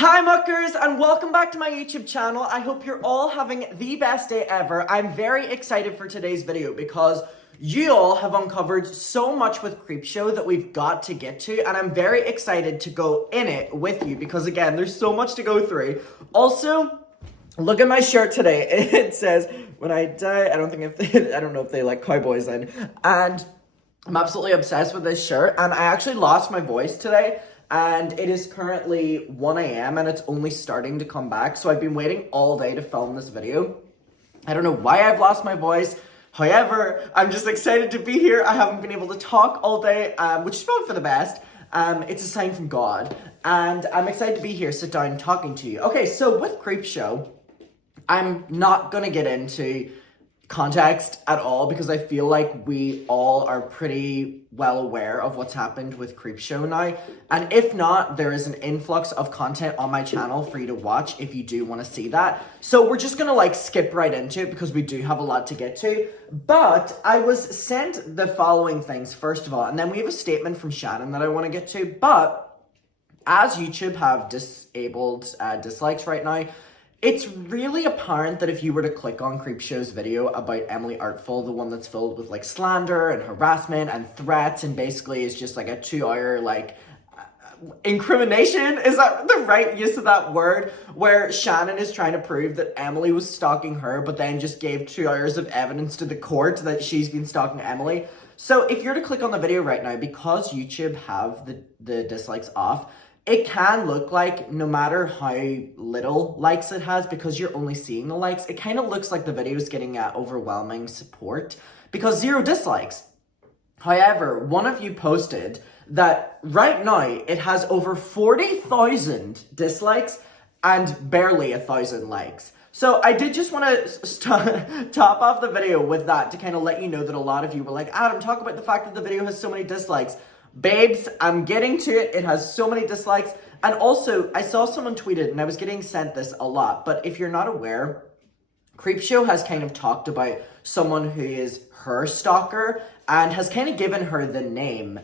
Hi muckers, and welcome back to my YouTube channel. I hope you're all having the best day ever. I'm very excited for today's video because you all have uncovered so much with CreepShow that we've got to get to, and I'm very excited to go in it with you because again, there's so much to go through. Also, look at my shirt today. It says, "When I die," I don't know if they like cowboys in, and I'm absolutely obsessed with this shirt, and I actually lost my voice today. And it is currently 1 a.m. and it's only starting to come back. So I've been waiting all day to film this video. I don't know why I've lost my voice. However, I'm just excited to be here. I haven't been able to talk all day, which is probably for the best. It's a sign from God. And I'm excited to be here, sit down, talking to you. Okay, so with CreepShow, I'm not going to get into context at all because I feel like we all are pretty well aware of what's happened with CreepShow now, and if not, there is an influx of content on my channel for you to watch if you do want to see that. So we're just gonna like skip right into it because we do have a lot to get to. But I was sent the following things first of all, and then we have a statement from Shannon that I want to get to. But as YouTube have disabled dislikes right now, it's really apparent that if you were to click on CreepShow's video about Emily Artful, the one that's filled with like slander and harassment and threats and basically is just like a 2-hour like incrimination, is that the right use of that word, where Shannon is trying to prove that Emily was stalking her but then just gave 2 hours of evidence to the court that she's been stalking Emily. So if you're to click on the video right now, because YouTube have the dislikes off, it can look like no matter how little likes it has, because you're only seeing the likes, it kind of looks like the video is getting overwhelming support because 0 dislikes. However, one of you posted that right now it has over 40,000 dislikes and barely 1,000 likes. So I did just want to top off the video with that to kind of let you know that a lot of you were like, Adam, talk about the fact that the video has so many dislikes. Babes, I'm getting to it. It has so many dislikes. And also, I saw someone tweeted, and I was getting sent this a lot, but if you're not aware, CreepShow has kind of talked about someone who is her stalker and has kind of given her the name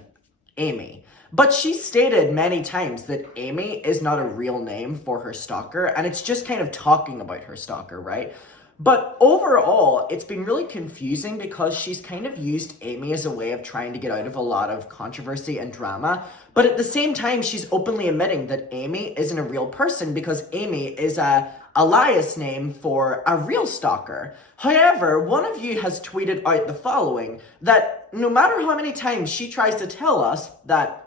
Amy. But she stated many times that Amy is not a real name for her stalker, and it's just kind of talking about her stalker, right? But overall, it's been really confusing because she's kind of used Amy as a way of trying to get out of a lot of controversy and drama. But at the same time, she's openly admitting that Amy isn't a real person because Amy is a alias name for a real stalker. However, one of you has tweeted out the following, that no matter how many times she tries to tell us that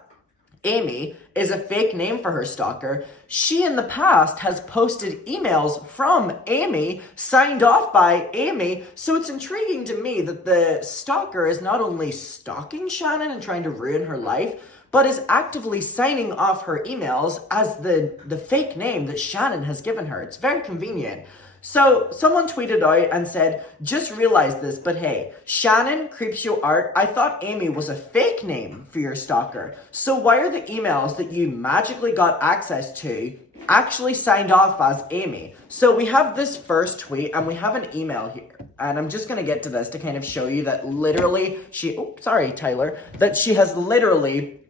Amy is a fake name for her stalker, she in the past has posted emails from Amy, signed off by Amy, so it's intriguing to me that the stalker is not only stalking Shannon and trying to ruin her life, but is actively signing off her emails as the fake name that Shannon has given her. It's very convenient. So someone tweeted out and said, just realized this, but hey, Shannon, CreepShow Art, I thought Amy was a fake name for your stalker. So why are the emails that you magically got access to actually signed off as Amy? So we have this first tweet and we have an email here. And I'm just going to get to this to kind of show you that literally that she has literally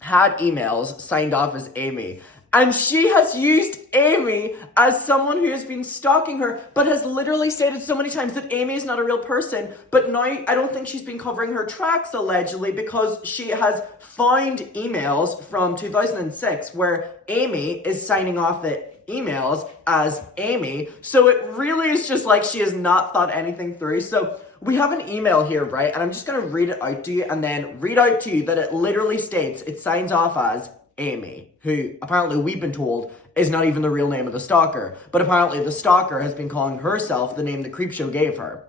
had emails signed off as Amy. And she has used Amy as someone who has been stalking her, but has literally stated so many times that Amy is not a real person. But now I don't think she's been covering her tracks, allegedly, because she has found emails from 2006 where Amy is signing off the emails as Amy. So it really is just like she has not thought anything through. So we have an email here, right? And I'm just going to read it out to you and then read out to you that it literally states it signs off as Amy, who apparently we've been told is not even the real name of the stalker, but apparently the stalker has been calling herself the name the CreepShow gave her.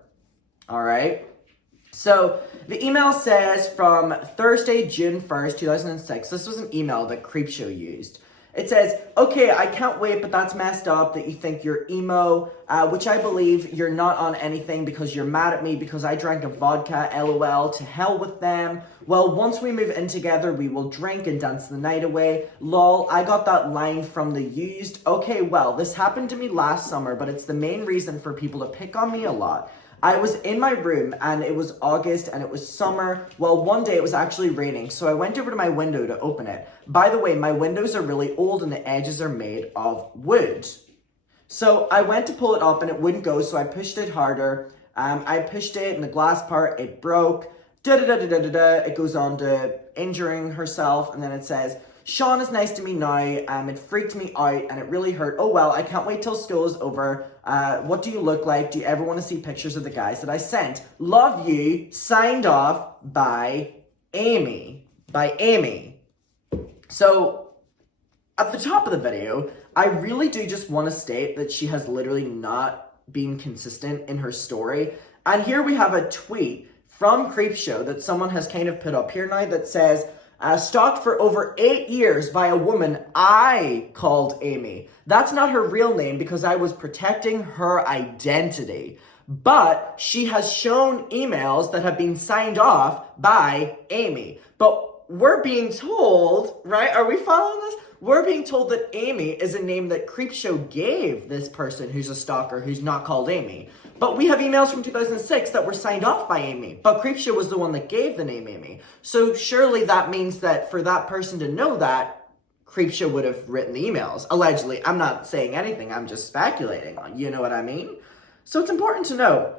All right. So the email says from Thursday, June 1st, 2006. This was an email that CreepShow used. It says, okay, I can't wait, but that's messed up that you think you're emo, which I believe you're not on anything because you're mad at me because I drank a vodka, lol, to hell with them. Well, once we move in together, we will drink and dance the night away. Lol, I got that line from the used. Okay, well, this happened to me last summer, but it's the main reason for people to pick on me a lot. I was in my room and it was August and it was summer. Well, one day it was actually raining, so I went over to my window to open it. By the way, my windows are really old and the edges are made of wood. So I went to pull it up and it wouldn't go, so I pushed it harder. I pushed it and the glass part, it broke. It goes on to injuring herself, and then it says, Sean is nice to me now, it freaked me out and it really hurt. Oh well, I can't wait till school is over. What do you look like? Do you ever want to see pictures of the guys that I sent? Love you, signed off by Amy. By Amy. So, at the top of the video, I really do just want to state that she has literally not been consistent in her story. And here we have a tweet from CreepShow that someone has kind of put up here now that says, stalked for over 8 years by a woman I called Amy. That's not her real name because I was protecting her identity. But she has shown emails that have been signed off by Amy. But we're being told, right? Are we following this? We're being told that Amy is a name that CreepShow gave this person who's a stalker who's not called Amy. But we have emails from 2006 that were signed off by Amy. But CreepShow was the one that gave the name Amy. So surely that means that for that person to know that, CreepShow would have written the emails. Allegedly. I'm not saying anything. I'm just speculating on. You know what I mean? So it's important to know.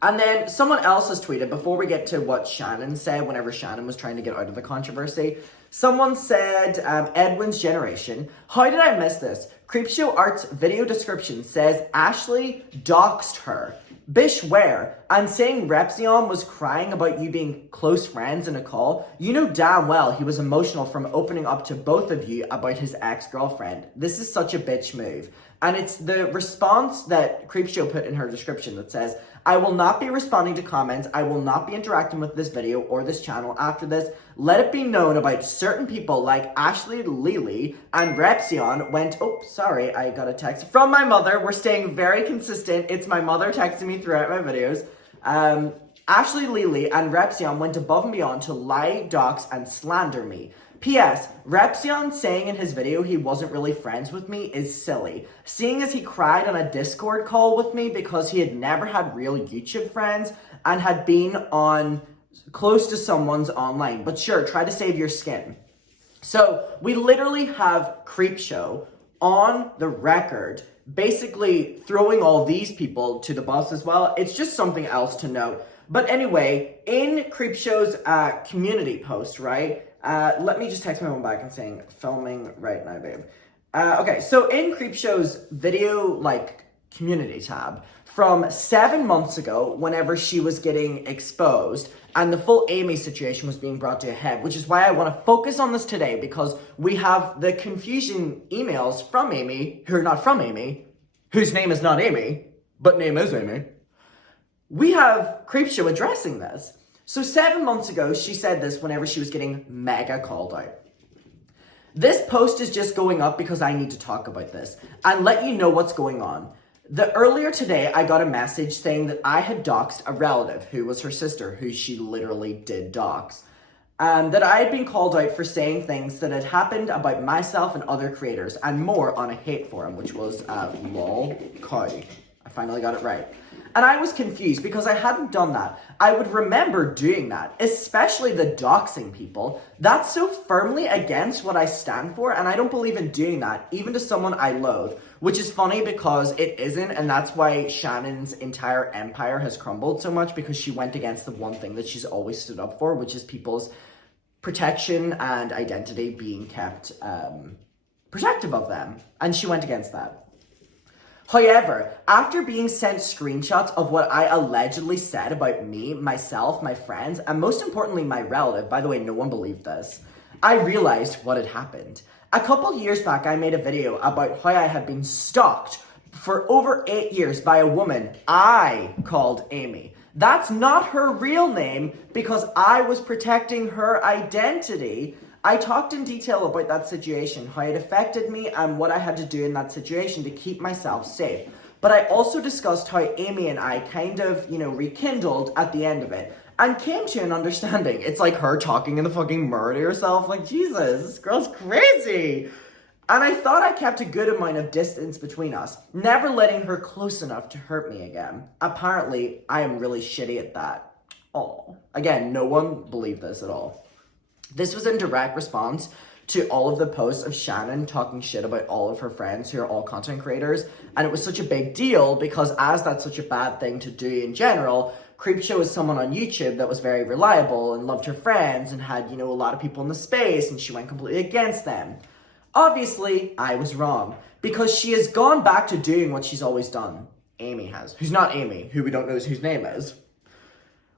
And then someone else has tweeted, before we get to what Shannon said whenever Shannon was trying to get out of the controversy, someone said, Edwin's generation. How did I miss this? CreepShow Art's video description says Ashley doxed her. Bish where? And saying Repzion was crying about you being close friends in a call. You know damn well he was emotional from opening up to both of you about his ex-girlfriend. This is such a bitch move. And it's the response that CreepShow put in her description that says, I will not be responding to comments. I will not be interacting with this video or this channel after this. Let it be known about certain people like Ashley Lely and Repzion went, oh, sorry, I got a text from my mother. We're staying very consistent. It's my mother texting me throughout my videos. Ashley Lely and Repzion went above and beyond to lie, dox, and slander me. P.S. Repzion saying in his video he wasn't really friends with me is silly, seeing as he cried on a Discord call with me because he had never had real YouTube friends and had been on close to someone's online. But sure, try to save your skin. So we literally have CreepShow on the record basically throwing all these people to the bus as well. It's just something else to note. But anyway, in CreepShow's community post, right? Let me just text my mom back and saying, filming right now, babe. Okay, so in CreepShow's video, community tab, from 7 months ago, whenever she was getting exposed, and the full Amy situation was being brought to a head, which is why I want to focus on this today, because we have the confusion emails from Amy, who are not from Amy, whose name is not Amy, but name is Amy. We have CreepShow addressing this. So 7 months ago, she said this whenever she was getting mega called out. This post is just going up because I need to talk about this and let you know what's going on. Earlier today, I got a message saying that I had doxed a relative who was her sister, who she literally did dox. That I had been called out for saying things that had happened about myself and other creators and more on a hate forum, which was lol cow. I finally got it right. And I was confused because I hadn't done that. I would remember doing that, especially the doxing people. That's so firmly against what I stand for, and I don't believe in doing that, even to someone I loathe. Which is funny because it isn't, and that's why Shannon's entire empire has crumbled so much, because she went against the one thing that she's always stood up for, which is people's protection and identity being kept protective of them. And she went against that. However, after being sent screenshots of what I allegedly said about me, myself, my friends, and most importantly, my relative, by the way, no one believed this, I realized what had happened. A couple years back, I made a video about how I had been stalked for over 8 years by a woman I called Amy. That's not her real name because I was protecting her identity. I talked in detail about that situation, how it affected me and what I had to do in that situation to keep myself safe. But I also discussed how Amy and I kind of, rekindled at the end of it and came to an understanding. It's like her talking in the fucking mirror to herself, like, Jesus, this girl's crazy. And I thought I kept a good amount of distance between us, never letting her close enough to hurt me again. Apparently, I am really shitty at that. Oh, again, no one believed this at all. This was in direct response to all of the posts of Shannon talking shit about all of her friends who are all content creators. And it was such a big deal because as that's such a bad thing to do in general, CreepShow is someone on YouTube that was very reliable and loved her friends and had, a lot of people in the space, and she went completely against them. Obviously, I was wrong, because she has gone back to doing what she's always done. Amy has. Who's not Amy, who we don't know whose name is.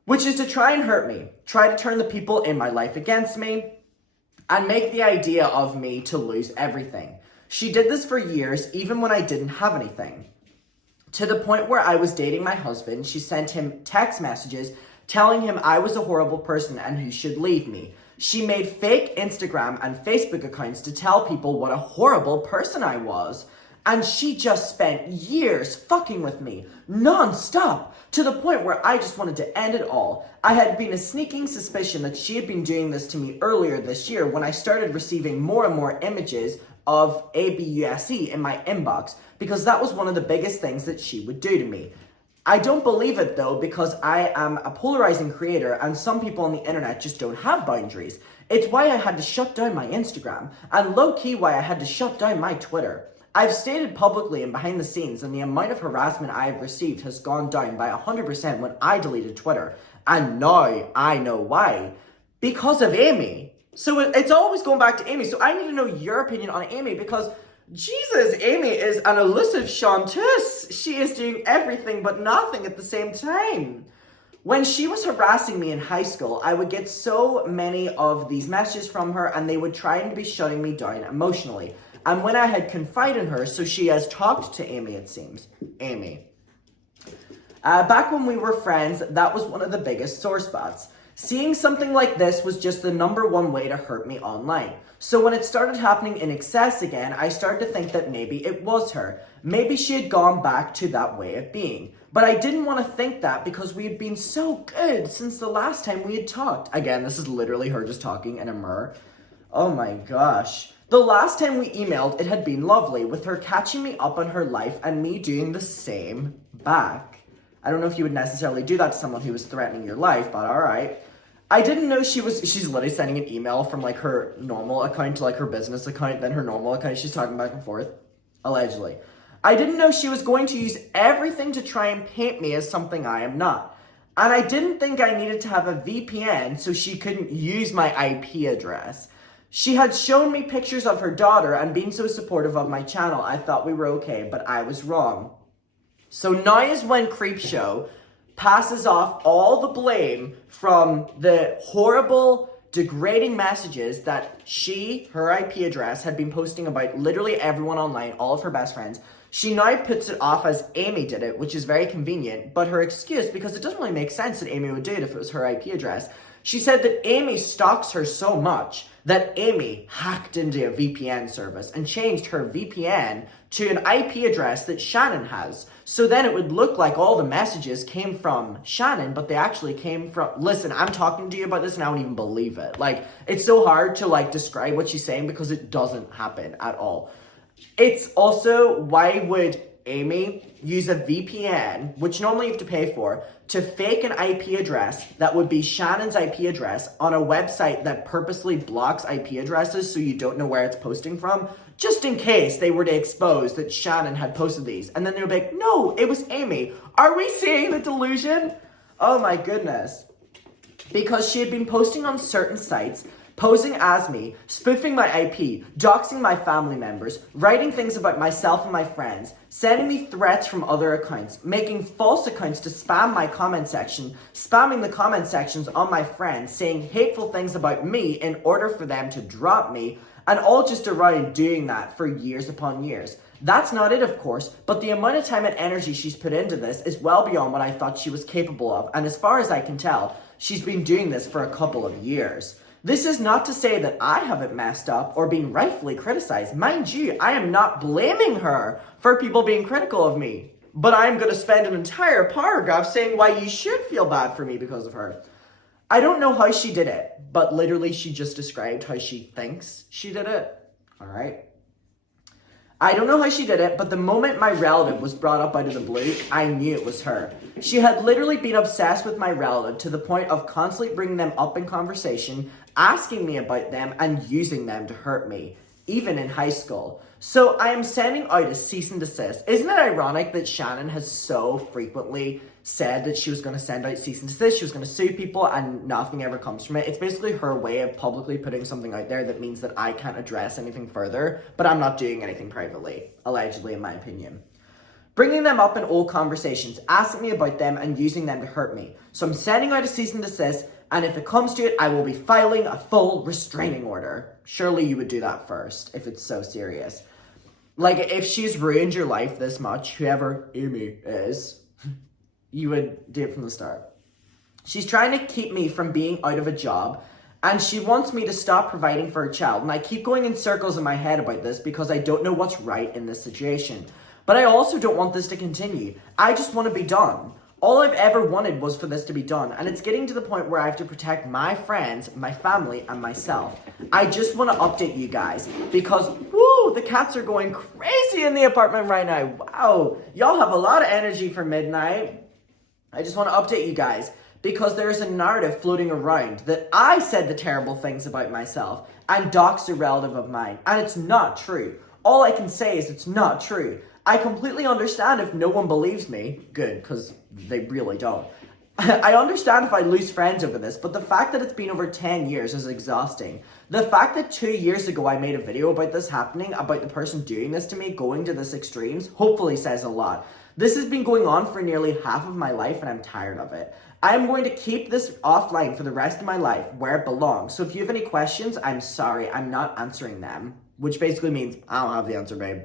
Which is to try and hurt me, try to turn the people in my life against me, and make the idea of me to lose everything. She did this for years, even when I didn't have anything. To the point where I was dating my husband, she sent him text messages telling him I was a horrible person and he should leave me. She made fake Instagram and Facebook accounts to tell people what a horrible person I was. And she just spent years fucking with me, non-stop, to the point where I just wanted to end it all. I had been a sneaking suspicion that she had been doing this to me earlier this year when I started receiving more and more images of ABUSE in my inbox, because that was one of the biggest things that she would do to me. I don't believe it though, because I am a polarizing creator and some people on the internet just don't have boundaries. It's why I had to shut down my Instagram, and low-key why I had to shut down my Twitter. I've stated publicly and behind the scenes, and the amount of harassment I have received has gone down by 100% when I deleted Twitter. And now I know why. Because of Amy. So it's always going back to Amy. So I need to know your opinion on Amy, because Jesus, Amy is an elusive chanteuse. She is doing everything but nothing at the same time. When she was harassing me in high school, I would get so many of these messages from her, and they would try and be shutting me down emotionally. And when I had confided in her, so she has talked to Amy, it seems. Amy. Back when we were friends, that was one of the biggest sore spots. Seeing something like this was just the number one way to hurt me online. So when it started happening in excess again, I started to think that maybe it was her. Maybe she had gone back to that way of being. But I didn't want to think that because we had been so good since the last time we had talked. Again, this is literally her just talking in a mirror. Oh my gosh. The last time we emailed, it had been lovely, with her catching me up on her life and me doing the same back. I don't know if you would necessarily do that to someone who was threatening your life, but alright. I didn't know she's literally sending an email from like her normal account to like her business account, then her normal account. She's talking back and forth, allegedly. I didn't know she was going to use everything to try and paint me as something I am not. And I didn't think I needed to have a VPN so she couldn't use my IP address. She had shown me pictures of her daughter and being so supportive of my channel, I thought we were okay, but I was wrong. So now is when CreepShow passes off all the blame from the horrible, degrading messages that her IP address, had been posting about literally everyone online, all of her best friends. She now puts it off as Amy did it, which is very convenient, but her excuse, because it doesn't really make sense that Amy would do it if it was her IP address. She said that Amy stalks her so much that Amy hacked into a VPN service and changed her VPN to an IP address that Shannon has. So then it would look like all the messages came from Shannon, but they actually came from... Listen, I'm talking to you about this and I don't even believe it. Like, it's so hard to, like, describe what she's saying because it doesn't happen at all. It's also, why would Amy use a VPN, which normally you have to pay for, to fake an IP address that would be Shannon's IP address on a website that purposely blocks IP addresses so you don't know where it's posting from, just in case they were to expose that Shannon had posted these. And then they would be like, no, it was Amy. Are we seeing the delusion? Oh my goodness. Because she had been posting on certain sites, posing as me, spoofing my IP, doxing my family members, writing things about myself and my friends, sending me threats from other accounts, making false accounts to spam my comment section, spamming the comment sections on my friends, saying hateful things about me in order for them to drop me, and all just around doing that for years upon years. That's not it, of course, but the amount of time and energy she's put into this is well beyond what I thought she was capable of, and as far as I can tell, she's been doing this for a couple of years. This is not to say that I haven't messed up or been rightfully criticized. Mind you, I am not blaming her for people being critical of me. But I'm going to spend an entire paragraph saying why you should feel bad for me because of her. I don't know how she did it, but literally she just described how she thinks she did it. Alright? I don't know how she did it, but the moment my relative was brought up out of the blue, I knew it was her. She had literally been obsessed with my relative to the point of constantly bringing them up in conversation, asking me about them, and using them to hurt me, even in high school. So I am sending out a cease and desist. Isn't it ironic that Shannon has so frequently said that she was going to send out cease and desist, she was going to sue people, and nothing ever comes from it? It's basically her way of publicly putting something out there that means that I can't address anything further, but I'm not doing anything privately, allegedly, in my opinion. Bringing them up in old conversations, asking me about them, and using them to hurt me. So I'm sending out a cease and desist, and if it comes to it, I will be filing a full restraining order. Surely you would do that first, if it's so serious. Like, if she's ruined your life this much, whoever Amy is, you would do it from the start. She's trying to keep me from being out of a job, and she wants me to stop providing for her child. And I keep going in circles in my head about this because I don't know what's right in this situation. But I also don't want this to continue. I just want to be done. All I've ever wanted was for this to be done, and it's getting to the point where I have to protect my friends, my family, and myself. I just want to update you guys because, woo, the cats are going crazy in the apartment right now. Wow, y'all have a lot of energy for midnight. I just want to update you guys because there's a narrative floating around that I said the terrible things about myself and doxed a relative of mine, and it's not true. All I can say is it's not true. I completely understand if no one believes me. Good, because they really don't. I understand if I lose friends over this, but the fact that it's been over 10 years is exhausting. The fact that 2 years ago I made a video about this happening, about the person doing this to me, going to this extremes, hopefully says a lot. This has been going on for nearly half of my life, and I'm tired of it. I'm going to keep this offline for the rest of my life, where it belongs. So if you have any questions, I'm sorry, I'm not answering them. Which basically means, I don't have the answer, babe.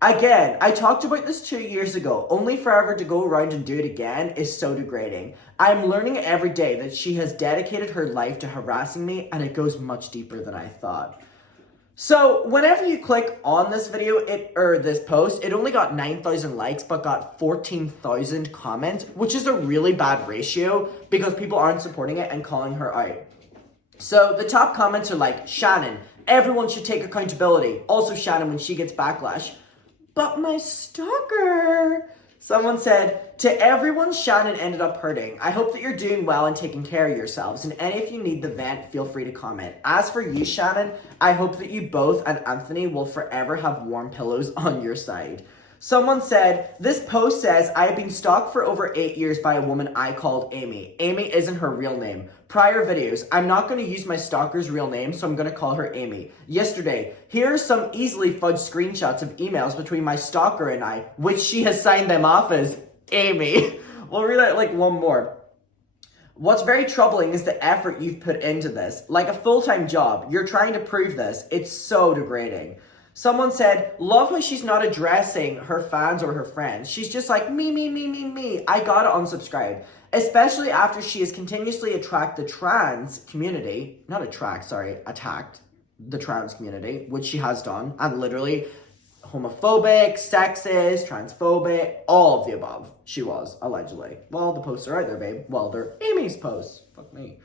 Again, I talked about this 2 years ago, only forever to go around and do it again is so degrading. I'm learning every day that she has dedicated her life to harassing me, and it goes much deeper than I thought. So, whenever you click on this video, this post, it only got 9,000 likes, but got 14,000 comments, which is a really bad ratio, because people aren't supporting it and calling her out. So, the top comments are like, Shannon, everyone should take accountability. Also, Shannon, when she gets backlash. But my stalker. Someone said, to everyone Shannon ended up hurting, I hope that you're doing well and taking care of yourselves. And if you need the vent, feel free to comment. As for you, Shannon, I hope that you both and Anthony will forever have warm pillows on your side. Someone said, this post says, I have been stalked for over 8 years by a woman I called Amy. Amy isn't her real name. Prior videos, I'm not going to use my stalker's real name, so I'm going to call her Amy. Yesterday, here are some easily fudged screenshots of emails between my stalker and I, which she has signed them off as Amy. We'll read out like one more. What's very troubling is the effort you've put into this. Like a full-time job, you're trying to prove this. It's so degrading. Someone said, love how she's not addressing her fans or her friends. She's just like, me. I gotta unsubscribe. Especially after she has continuously attacked the trans community. Attacked the trans community, which she has done. And literally homophobic, sexist, transphobic, all of the above. She was, allegedly. Well, the posts are out there, babe. Well, they're Amy's posts. Fuck me.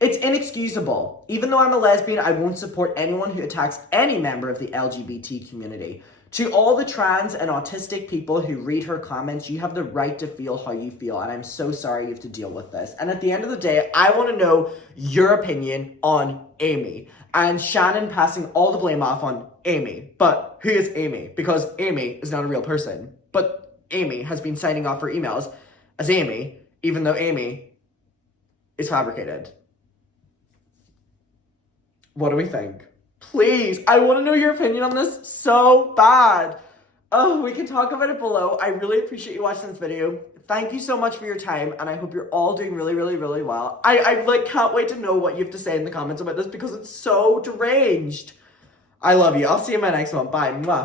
It's inexcusable. Even though I'm a lesbian, I won't support anyone who attacks any member of the LGBT community. To all the trans and autistic people who read her comments, you have the right to feel how you feel, and I'm so sorry you have to deal with this. And at the end of the day, I want to know your opinion on Amy. And Shannon passing all the blame off on Amy. But who is Amy? Because Amy is not a real person. But Amy has been signing off her emails as Amy, even though Amy is fabricated. What do we think? Please, I want to know your opinion on this so bad. Oh, we can talk about it below. I really appreciate you watching this video. Thank you so much for your time, and I hope you're all doing really, really, really well. I can't wait to know what you have to say in the comments about this because it's so deranged. I love you. I'll see you in my next one. Bye. Mwah.